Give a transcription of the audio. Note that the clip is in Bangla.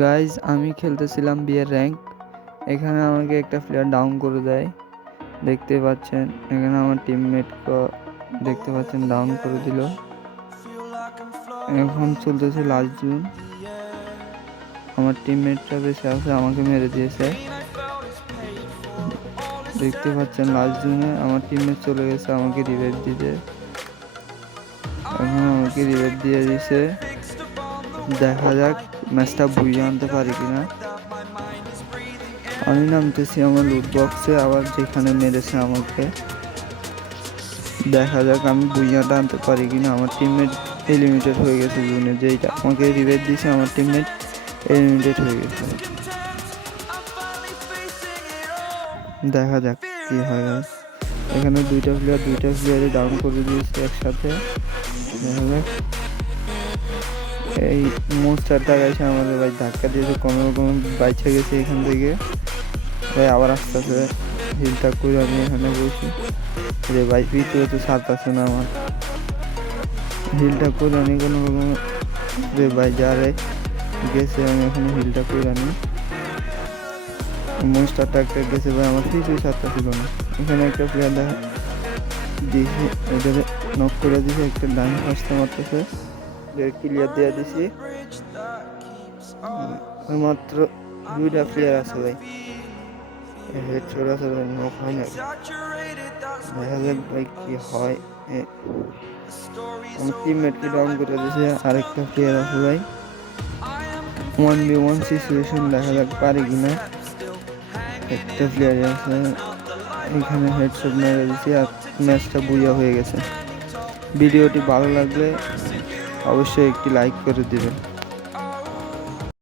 গাইজ আমি খেলতেছিলাম বিয়ের র্যাঙ্ক। এখানে আমাকে একটা প্লেয়ার ডাউন করে দেয়, দেখতে পাচ্ছেন। এখানে আমার টিমমেট দেখতে পাচ্ছেন ডাউন করে দিল। এখন চলতেছে লাস্ট জুন, আমার টিমমেটটা বেঁচে আছে, আমাকে মেরে দিয়েছে। দেখতে পাচ্ছেন লাস্ট জুনে আমার টিমমেট চলে গেছে আমাকে রিভাইভ দিতে। এখন আমাকে রিভাইভ দিয়ে দিয়েছে, দেখা যাক ম্যাচটা বুঝিয়ে আনতে পারি কিনা। আমি নামতেছি আমার লুট বক্সে, আবার যেখানে মেরেছে আমাকে, দেখা যাক আমি বুইয়াটা আনতে পারি কিনা। আমার টিমমেট এলিমিটেড হয়ে গেছে জুনে, যেইটা আমাকে রিভাইভ দিয়েছে আমার টিমমেট এলিমিটেড হয়ে গেছে। দেখা যাক কি হয়। এখানে দুইটা প্লেয়ারে ডাউন করে দিয়েছে একসাথে। দেখা যাক, এই মোস্টারটা গেছে আমাদের ভাই ধাক্কা দিয়েছে, কোনো রকম বাইচে গেছে এখান থেকে। ভাই আবার আসতেছে, হিলটা করে আমি এখানে বসি রে ভাই, ভিতরে তো ছাড়তেছে না আমার। হিলটা করে আনি কোনো রকম রে ভাই, যারে গেছে আমি এখানে হিলটা করে আনি। মোস্টারটা একটা গেছে ভাই, আমার কিছুই ছাড়তেছিল না। এখানে একটা প্লেয়ার দেখা দিয়েছি, এদের নক করে দিয়েছে, একটা ডাইন ফার্স্টে মারতেছে, ক্লিয়ার দিয়ে দিছি। মাত্র দুইটা প্লেয়ার আছে ভাই, হেডশট আছে ভাই, নক হয় না। দেখা যাক ভাই কি হয়। আমার টিমমেটকে ডাউন করে দিয়েছে, আরেকটা প্লেয়ার আছে ভাই, 1v1 সিচুয়েশন, দেখা যাক পারি কিনা। একটা প্লেয়ার আছে এখানে, হেডশট মেরে দিয়েছি আর ম্যাচটা বুইয়া হয়ে গেছে। ভিডিওটি ভালো লাগলে অবশ্যই একটি লাইক করে দিবেন।